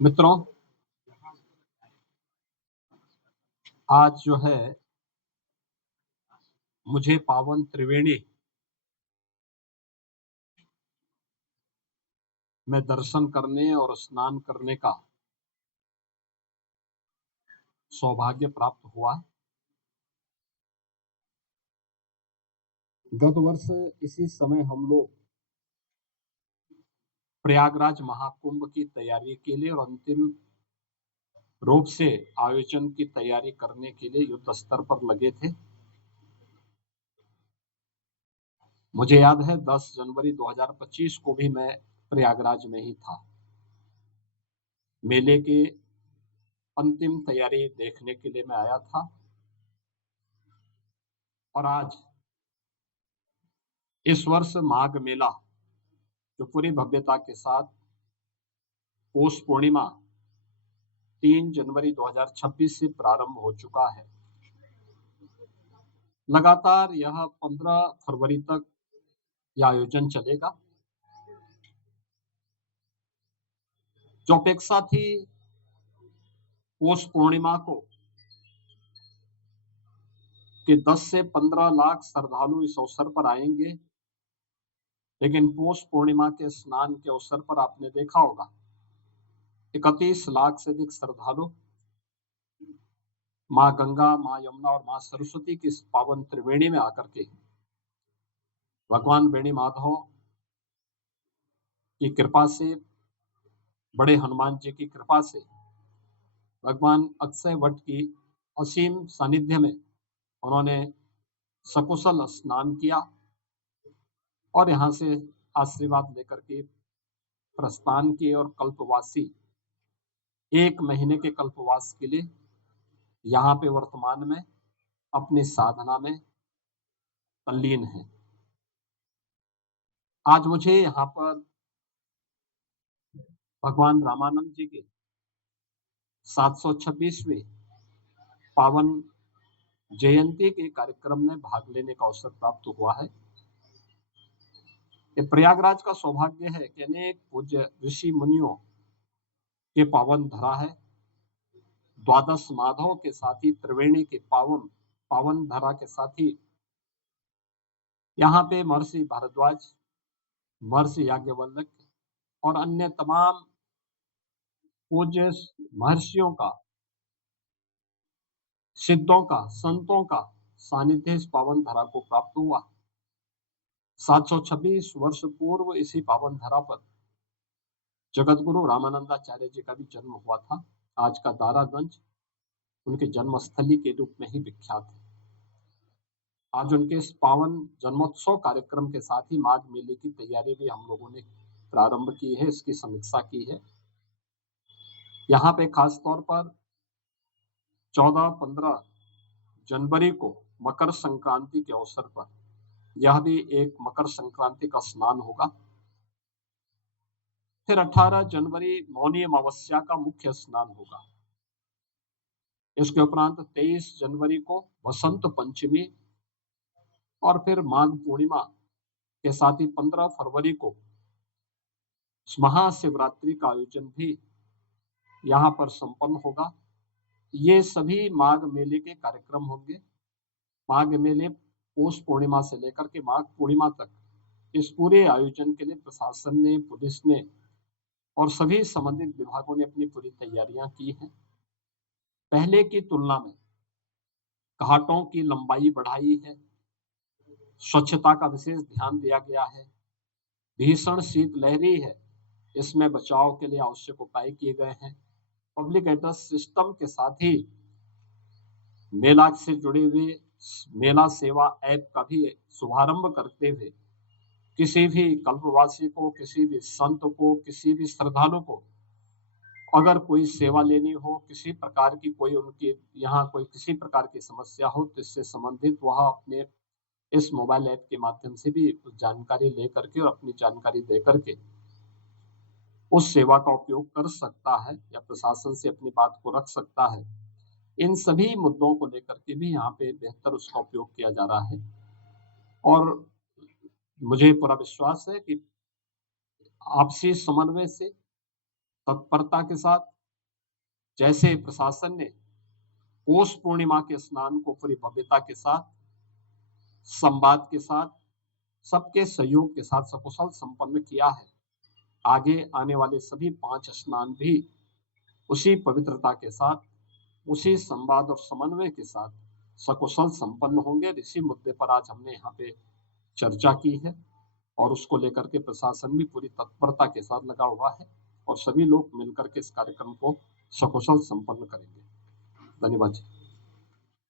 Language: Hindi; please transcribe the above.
मित्रों, आज जो है मुझे पावन त्रिवेणी में दर्शन करने और स्नान करने का सौभाग्य प्राप्त हुआ। गत वर्ष इसी समय हम लोग प्रयागराज महाकुंभ की तैयारी के लिए और अंतिम रूप से आयोजन की तैयारी करने के लिए युद्ध स्तर पर लगे थे। मुझे याद है 10 जनवरी 2025 को भी मैं प्रयागराज में ही था। मेले की अंतिम तैयारी देखने के लिए मैं आया था और आज इस वर्ष माघ मेला जो पूरी भव्यता के साथ पौष पूर्णिमा 3 जनवरी 2026 से प्रारंभ हो चुका है। लगातार यह 15 फरवरी तक यह आयोजन चलेगा। जो अपेक्षा थी पौष पूर्णिमा को कि 10 से 15 लाख श्रद्धालु इस अवसर पर आएंगे, लेकिन पौष पूर्णिमा के स्नान के अवसर पर आपने देखा होगा 31 लाख से अधिक श्रद्धालु माँ गंगा, माँ यमुना और माँ सरस्वती की इस पावन त्रिवेणी में आकर के भगवान वेणी माधव की कृपा से, बड़े हनुमान जी की कृपा से, भगवान अक्षय वट की असीम सानिध्य में उन्होंने सकुशल स्नान किया और यहाँ से आशीर्वाद लेकर के प्रस्थान किए और कल्पवासी 1 महीने के कल्पवास के लिए यहाँ पे वर्तमान में अपनी साधना में तल्लीन है। आज मुझे यहाँ पर भगवान रामानंद जी के 726वें पावन जयंती के कार्यक्रम में भाग लेने का अवसर प्राप्त हुआ है। ये प्रयागराज का सौभाग्य है कि अनेक पूज्य ऋषि मुनियों के पावन धरा है। द्वादश माधव के साथ ही त्रिवेणी के पावन धरा के साथ ही यहाँ पे महर्षि भारद्वाज, महर्षि याज्ञवल्क्य और अन्य तमाम पूज्य महर्षियों का, सिद्धों का, संतों का सानिध्य इस पावन धरा को प्राप्त हुआ। 726 वर्ष पूर्व इसी पावन धरा पर जगत गुरु रामानंदाचार्य जी का भी जन्म हुआ था। आज का दारागंज उनके जन्मस्थली के रूप में ही विख्यात है। आज उनके इस पावन जन्मोत्सव कार्यक्रम के साथ ही माघ मेले की तैयारी भी हम लोगों ने प्रारंभ की है, इसकी समीक्षा की है। यहाँ पे खास तौर पर 14-15 जनवरी को मकर संक्रांति के अवसर पर यह भी एक मकर संक्रांति का स्नान होगा। फिर 18 जनवरी मौनी अमावस्या का मुख्य स्नान होगा। इसके उपरांत 23 जनवरी को वसंत पंचमी और फिर माघ पूर्णिमा के साथ ही 15 फरवरी को महाशिवरात्रि का आयोजन भी यहाँ पर संपन्न होगा। ये सभी माघ मेले के कार्यक्रम होंगे। माघ मेले पौष पूर्णिमा से लेकर के माघ पूर्णिमा तक इस पूरे आयोजन के लिए प्रशासन ने, पुलिस ने और सभी संबंधित विभागों ने अपनी पूरी तैयारियां की हैं। पहले की तुलना में घाटों की लंबाई बढ़ाई है, स्वच्छता का विशेष ध्यान दिया गया है। भीषण शीतलहरी है, इसमें बचाव के लिए आवश्यक उपाय किए गए हैं। पब्लिक एड्रेस सिस्टम के साथ ही मेला से जुड़े हुए मेला सेवा ऐप का भी शुभारंभ करते हुए किसी भी कल्पवासी को, किसी भी संत को, किसी भी श्रद्धालु को अगर कोई सेवा लेनी हो, किसी प्रकार की कोई उनके यहाँ कोई किसी प्रकार की समस्या हो, तो इससे संबंधित वह अपने इस मोबाइल ऐप के माध्यम से भी जानकारी लेकर के और अपनी जानकारी दे करके उस सेवा का उपयोग कर सकता है या प्रशासन से अपनी बात को रख सकता है। इन सभी मुद्दों को लेकर के भी यहाँ पे बेहतर उसका उपयोग किया जा रहा है और मुझे पूरा विश्वास है कि आपसी समन्वय से, तत्परता के साथ, जैसे प्रशासन ने पौष पूर्णिमा के स्नान को पूरी भव्यता के साथ, संवाद के साथ, सबके सहयोग के साथ सकुशल संपन्न किया है, आगे आने वाले सभी 5 स्नान भी उसी पवित्रता के साथ, उसी संवाद और समन्वय के साथ सकुशल संपन्न होंगे। इसी मुद्दे पर आज हमने यहाँ पे चर्चा की है और उसको लेकर के प्रशासन भी पूरी तत्परता के साथ लगा हुआ है और सभी लोग मिलकर के इस कार्यक्रम को सकुशल संपन्न करेंगे। धन्यवाद जी।